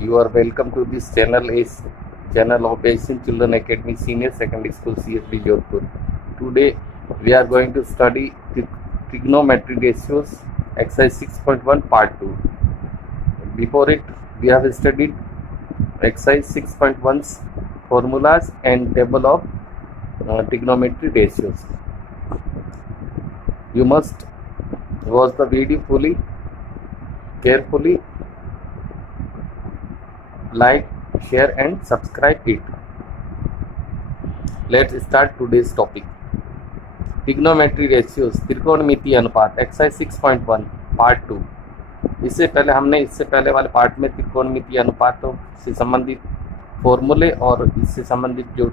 You are welcome to this channel is channel of Asian Children Academy Senior Secondary School CSB Jodhpur. Today we are going to study trigonometry ratios exercise 6.1 part 2. Before it we have studied exercise 6.1's formulas and table of trigonometry ratios. You must watch the video fully, carefully, like, share and subscribe it. Let's start today's topic. Trigonometry ratios, त्रिकोणमितीय अनुपात, exercise 6.1 part 2. इससे पहले वाले part में त्रिकोणमितीय अनुपातों से संबंधित फॉर्मूले और इससे संबंधित जो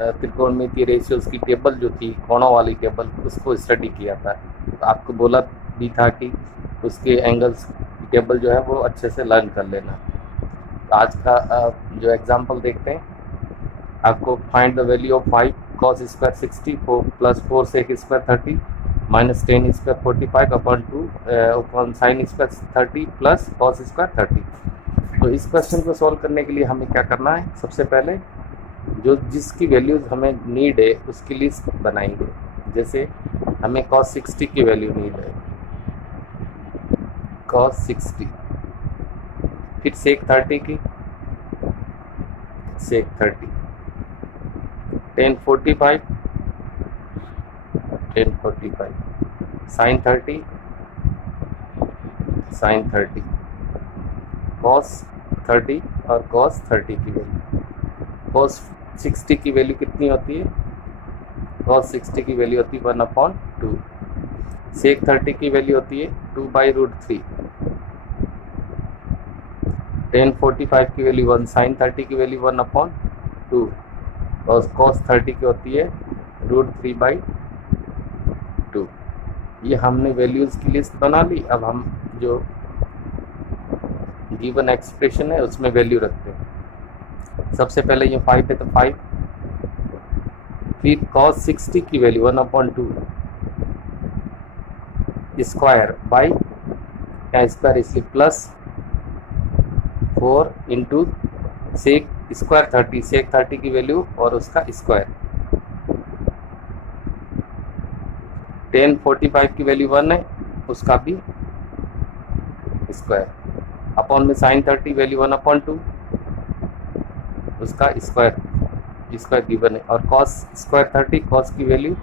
त्रिकोणमितीय रेशियोज की टेबल जो थी, कोणों वाली टेबल, उसको स्टडी किया था. तो आपको बोला भी था कि उसके एंगल्स की टेबल जो है वो अच्छे से लर्न कर लेना. आज का जो एग्जांपल देखते हैं, आपको find the value of 5 cos square 60 plus 4 sec square 30 minus 10 square 45 upon 2 upon sine square 30 plus cos square 30. तो इस क्वेश्चन को सॉल्व करने के लिए हमें क्या करना है, सबसे पहले जो जिसकी वैल्यूज हमें नीड है उसकी लिस्ट बनाएंगे. जैसे हमें cos 60 की वैल्यू नीड है, cos 60, फिर sec 30 की, sec 30, tan 45, tan 45, sin 30, sin 30, cos 30 और cos 30 की वैल्यू. cos 60 की वैल्यू कितनी होती है, cos 60 की वैल्यू होती है 1/2. sec 30 की वैल्यू होती है 2/√3. tan 45 की वैल्यू 1, sin 30 की वैल्यू 1/2 और cos 30 की होती है √3/2. ये हमने वैल्यूज़ की लिस्ट बना ली. अब हम जो गिवन एक्सप्रेशन है उसमें वैल्यू रखते हैं. सबसे पहले ये 5 है तो 5, फिर cos 60 की वैल्यू 1/2 स्क्वायर बाई क्या स्क्वायर, इसलिए प्लस 4 इंटू सेक स्क्वायर 30, सेक 30 की वैल्यू और उसका स्क्वायर. tan 45 की वैल्यू 1 है, उसका भी स्क्वायर, अपॉन में sin 30 वैल्यू 1/2 उसका स्क्वायर, स्क्वायर गिवन है, और cos स्क्वायर 30, cos की वैल्यू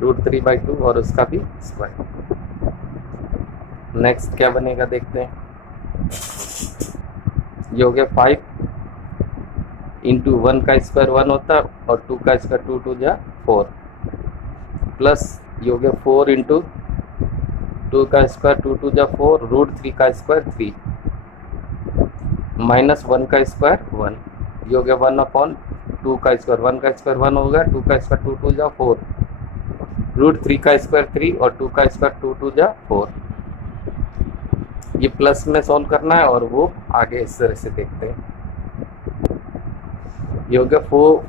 √3/2 और उसका भी स्क्वायर. नेक्स्ट क्या बनेगा देखते हैं. ये हो गया 5 इंटू 1 का स्क्वायर 1 होता है और 2 का स्क्वायर 2 2 जा 4, प्लस ये हो गया 4 इंटू 2 का स्क्वायर 2 2 जा 4, √3 का स्क्वायर 3 माइनस 1 का स्क्वायर 1. ये हो गया 1/2 का स्क्वायर, 1 का स्क्वायर 1 हो गया, 2 का स्क्वायर 2 2 जा 4, √3 का स्क्वायर 3 और 2 का स्क्वायर 2 2 जा 4. ये प्लस में सॉल्व करना है और वो आगे इस तरह से देखते हैं. ये हो गया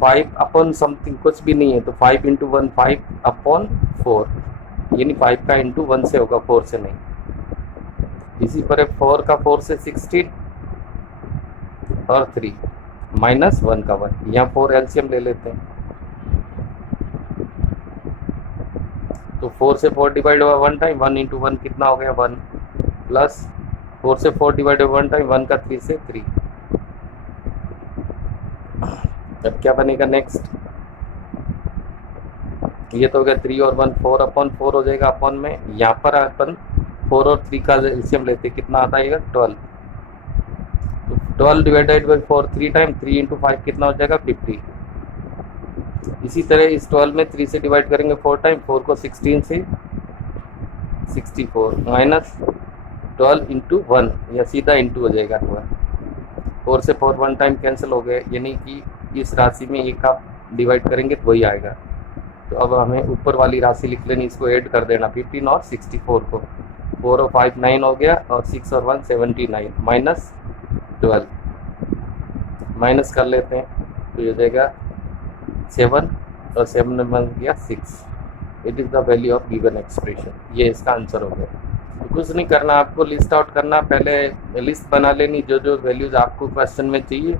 5 अपॉन समथिंग, कुछ भी नहीं है तो 5 इंटू 1 5 अपॉन 4, यानी 5 का इंटू 1 से होगा, 4 से नहीं. इसी पर 4 का 4 से 16 और 3 माइनस 1 का 1. यहाँ 4 एलसीएम ले लेते हैं तो 4 से 4 डिवाइड हुआ 1 टाइम, 1 इंटू 1 कितना हो गया 1, प्लस 4 से 4 डिवाइड हुआ 1 टाइम, 1 का 3 से 3. अब क्या बनेगा नेक्स्ट, ये तो हो गया 3 और 1 4/4 हो जाएगा. अपॉन में यहाँ पर अपन 4 और 3 का एलसीएम लेते, कितना आता है 12. तो 12 डिवाइडेड बाई 4 3 टाइम, 3 इंटू 5 कितना हो जाएगा 50. इसी तरह इस 12 में 3 से डिवाइड करेंगे 4 टाइम, 4 को 16 से 64 माइनस 12 इंटू 1, या सीधा इंटू हो जाएगा 12. 4 से 4 1 टाइम कैंसिल हो गए, यानी कि इस राशि में एक आप डिवाइड करेंगे तो वही आएगा. तो अब हमें ऊपर वाली राशि लिख लेनी, इसको ऐड कर देना 15 और 64 को. 4 और 5 9 हो गया और 6 और 1 79 माइनस 12, माइनस कर लेते हैं तो ये हो जाएगा 7 और 7 में बन गया 6. It is the value of given expression. ये इसका आंसर हो गया. कुछ नहीं करना, आपको लिस्ट आउट करना, पहले लिस्ट बना लेनी जो जो वैल्यूज़ आपको क्वेश्चन में चाहिए,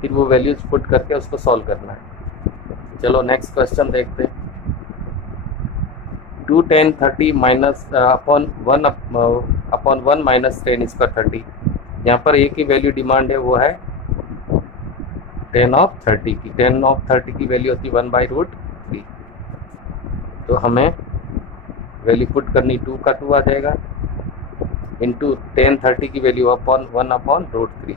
फिर वो वैल्यूज़ पुट करके उसको सॉल्व करना है। चलो नेक्स्ट क्वेश्चन देखते हैं। 2 10 30 माइनस अपॉन 1 माइनस 10 स्क्वायर 30। यहाँ पर एक ही वैल्यू डिमांड है, वो है 10 ऑफ 30 की। 10 ऑफ 30 की वैल्यू होती है 1/√3। तो हमें वैल्यू पुट करनी 2 का 2 आ जाएगा, इंटू 10 30 की वैल्यू अपॉन 1/√3,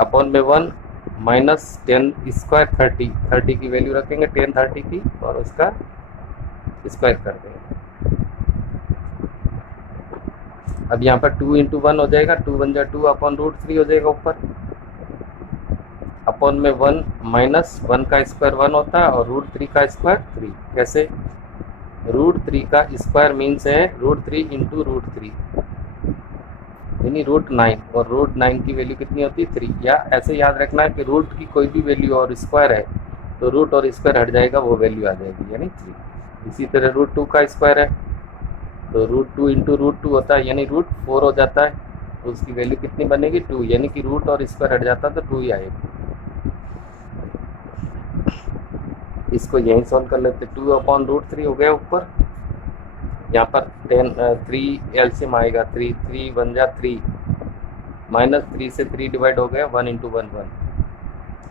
अपॉन में 1 माइनस 10 स्क्वायर 30 की वैल्यू रखेंगे 10 30 की, और उसका स्क्वायर कर देंगे। अब यहाँ पर 2 × 1 हो जाएगा, 2 × 1 = 2 अपॉन √3 हो जाएगा ऊपर, अपॉन में 1 माइनस 1 का स्क्वायर 1 होता है, और √3 का स्क्वायर 3। कैसे? √3 का स्क्वायर मीन्स है √3 × √3 यानी √9, और √9 की वैल्यू कितनी होती है 3। या ऐसे याद रखना है कि रूट की कोई भी वैल्यू और स्क्वायर है तो रूट और स्क्वायर हट जाएगा, वो वैल्यू आ जाएगी यानी 3। इसी तरह √2 का स्क्वायर है तो √2 × √2 होता है यानी √4 हो जाता है, तो उसकी वैल्यू कितनी बनेगी 2, यानी कि रूट और स्क्वायर हट जाता है तो 2 ही आएगा। इसको यहीं सॉल्व कर लेते। 2/√3 हो गया ऊपर, यहाँ पर 3 एलसीएम आएगा, 3 3 1 जा 3, माइनस 3 से 3 डिवाइड हो गया, 1 × 1 1,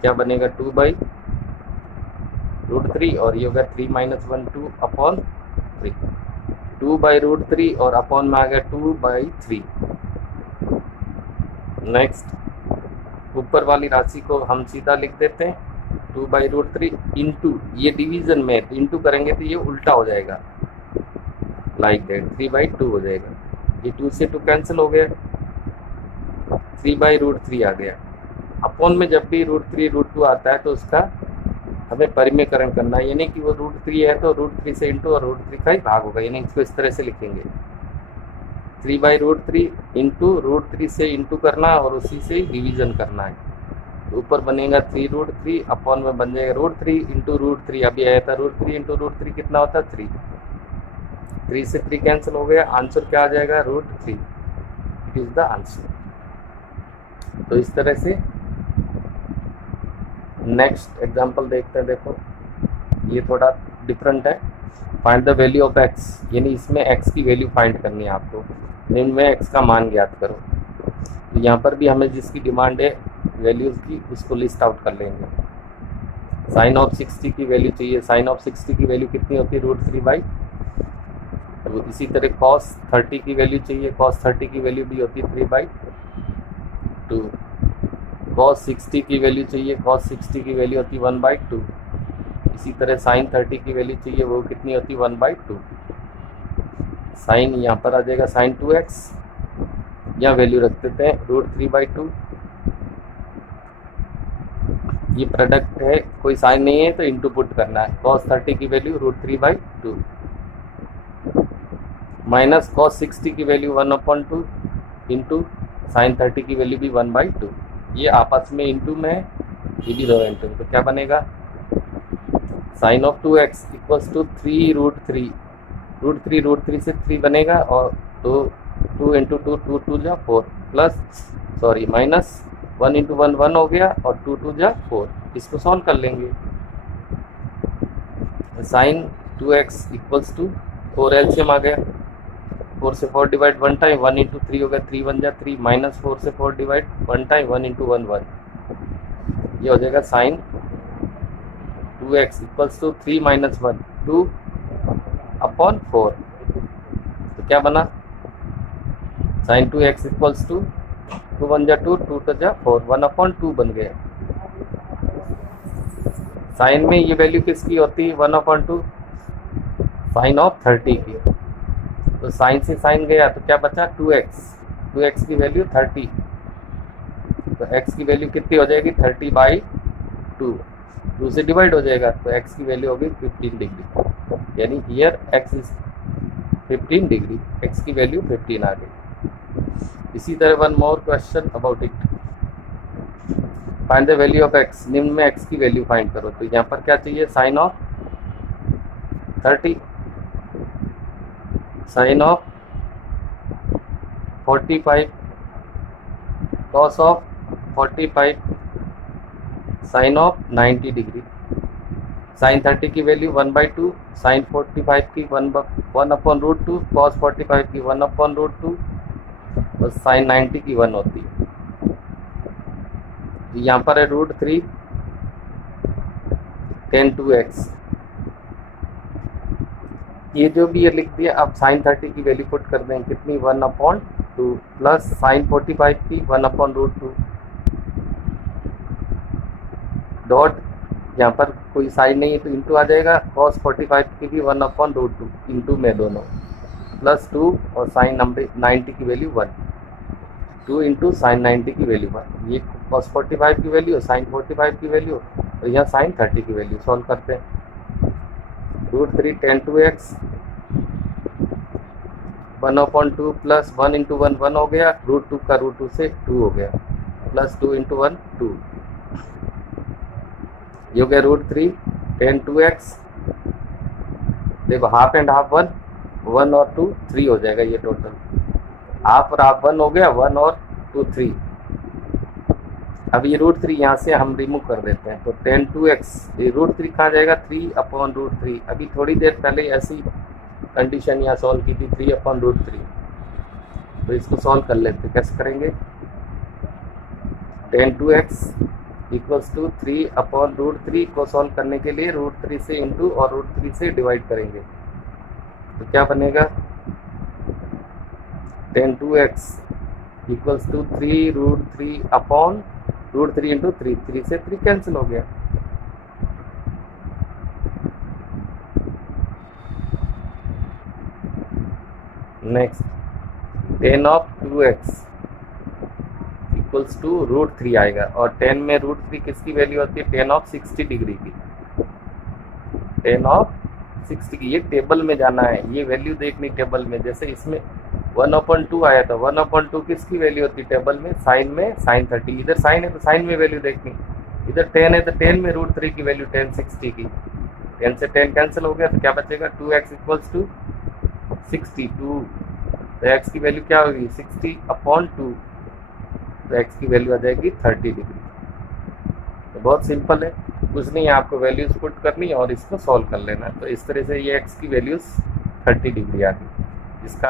क्या बनेगा 2/√3, और ये हो गया 3 - 1 2/3, 2/√3 और अपॉन में आ गया 2/3। नेक्स्ट ऊपर वाली राशि को हम सीधा लिख देते हैं 2/√3 इंटू, ये डिवीजन में इंटू करेंगे तो ये उल्टा हो जाएगा, लाइक दैट 3/2 हो जाएगा। ये 2 से 2 कैंसिल हो गया, 3/√3 आ गया। अपॉन में जब भी √3 √2 आता है तो उसका हमें परिमेयकरण करना है, यानी कि वो √3 है तो √3 से इंटू और √3 का ही भाग होगा, यानी इसको इस तरह से लिखेंगे 3/√3 इंटू √3 से इंटू करना और उसी से डिवीजन करना है। तो ऊपर बनेगा 3√3, अपॉन में बन जाएगा √3 × √3, अभी आया था √3 × √3 कितना होता है 3, 3 से 3 कैंसिल हो गया, आंसर क्या आ जाएगा √3, इट इज द आंसर। तो इस तरह से नेक्स्ट एग्जांपल देखते हैं। देखो ये थोड़ा डिफरेंट है। Find the value of x, यानी इसमें x की वैल्यू फाइंड करनी है आपको, निम्न में x का मान ज्ञात करो। तो यहाँ पर भी हमें जिसकी डिमांड है वैल्यूज़ की, उसको लिस्ट आउट कर लेंगे। साइन ऑफ 60 की वैल्यू चाहिए, साइन ऑफ 60 की वैल्यू कितनी होती है √3/। तो इसी तरह cos 30 की वैल्यू चाहिए, cos 30 की वैल्यू भी होती है 3/2। cos 60 की वैल्यू चाहिए, cos 60 की वैल्यू होती है 1/2। इसी तरह sin 30 की वैल्यू चाहिए, वो कितनी होती है 1/2। साइन यहाँ पर आ जाएगा sin 2x, या वैल्यू रख देते हैं √3/2। ये प्रोडक्ट है, कोई साइन नहीं है तो इंटू पुट करना है। cos 30 की वैल्यू √3/2 माइनस cos 60 की वैल्यू 1/2 इंटू sin 30 की वैल्यू भी 1/2। ये आपस में इंटू में है, ये भी दो इंटू में, तो क्या बनेगा sign of 2x equals to 3√3, √3 से 3 बनेगा, और 2 × 2 2 2 जा 4 प्लस सॉरी माइनस 1 × 1 1 हो गया, और 2 2 जा 4। इसको सॉल्व कर लेंगे। Sine 2x equals to 4 LCM आ गया, 4 से 4 डिवाइड 1 टाइम, 1 × 3 हो गया, 3 1 जा 3, माइनस 4 से 4 डिवाइड 1 टाइम, 1 × 1 1, ये हो जाएगा साइन 2x इक्वल्स टू 3 - 1 2/4। तो क्या बना साइन 2x इक्वल्स टू 2 1 जा 2, 2 2 जा 4, 1/2 बन गया। साइन में ये वैल्यू किसकी होती है 1/2, साइन ऑफ 30 की। तो साइन से साइन गया तो क्या बचा 2x, 2x की वैल्यू 30, तो x की वैल्यू कितनी हो जाएगी 30/2, 2 से डिवाइड हो जाएगा तो x की वैल्यू होगी 15 डिग्री, यानी here x is 15 degree, x की वैल्यू 15 आ गई। इसी तरह one more question about it. Find the value of x, निम्न में x की वैल्यू फाइंड करो। तो यहाँ पर क्या चाहिए sine of 30, sine of 45 cos of 45 sine of 90 degree. Sine 30 की वैल्यू 1/2, साइन 45 की 1/√2, कॉस 45 की 1/√2 और साइन 90 की 1 होती है। यहाँ पर है √3 tan 2x। ये जो भी ये लिख दिया, अब साइन 30 की वैल्यू पुट कर देंगे कितनी 1/2 प्लस साइन 45 की 1/√2 डॉट, यहाँ पर कोई साइन नहीं है तो इंटू आ जाएगा, कॉस 45 की भी 1/√2 इंटू में दोनों प्लस 2 और साइन 90 की वैल्यू 1, 2 इंटू साइन 90 की वैल्यू 1। ये कॉस 45 की वैल्यू, साइन 45 की वैल्यू और यहाँ साइन 30 की वैल्यू सॉल्व करते हैं। √3 tan 2x 1/2 प्लस 1 इंटू 1 1 हो गया, √2 का √2 से 2 हो गया, प्लस 2 इंटू 1 2, ये हो गया √3 tan 2x। देखो हाफ एंड हाफ 1, 1 और 2 3 हो जाएगा, ये टोटल हाफ और हाफ 1 हो गया, 1 और 2 3। अब ये √3 यहाँ से हम रिमूव कर देते हैं, तो tan 2x ये √3 कहाँ जाएगा 3/√3। अभी थोड़ी देर पहले ऐसी कंडीशन यहाँ सॉल्व की थी 3/√3, तो इसको सॉल्व कर लेते हैं। कैसे करेंगे, tan 2x इक्वल्स टू 3/√3 को सॉल्व करने के लिए √3 से इंटू और √3 से डिवाइड करेंगे, तो क्या बनेगा tan 2x equals to 3√3 into 3, 3 से 3 कैंसिल हो गया। Next tan of 2x equals to √3 आएगा, और tan में √3 किसकी वैल्यू होती है, tan ऑफ 60 डिग्री की, tan ऑफ 60 की। ये टेबल में जाना है, ये वैल्यू देखनी टेबल में। जैसे इसमें 1/2 आया था, 1/2 किसकी वैल्यू होती है टेबल में, साइन में साइन 30। इधर साइन है तो साइन में वैल्यू देखनी, इधर tan है तो tan में √3 की वैल्यू tan 60 की, 10 से 10 कैंसिल हो गया, तो क्या बचेगा 2x इक्वल्स टू 62। तो x की वैल्यू क्या होगी 60/2, तो x की वैल्यू आ जाएगी 30 डिग्री। तो बहुत सिंपल है, कुछ नहीं, आपको वैल्यूज पुट करनी और इसको सॉल्व कर लेना। तो इस तरह से ये x की वैल्यूज 30 डिग्री आ गई। इसका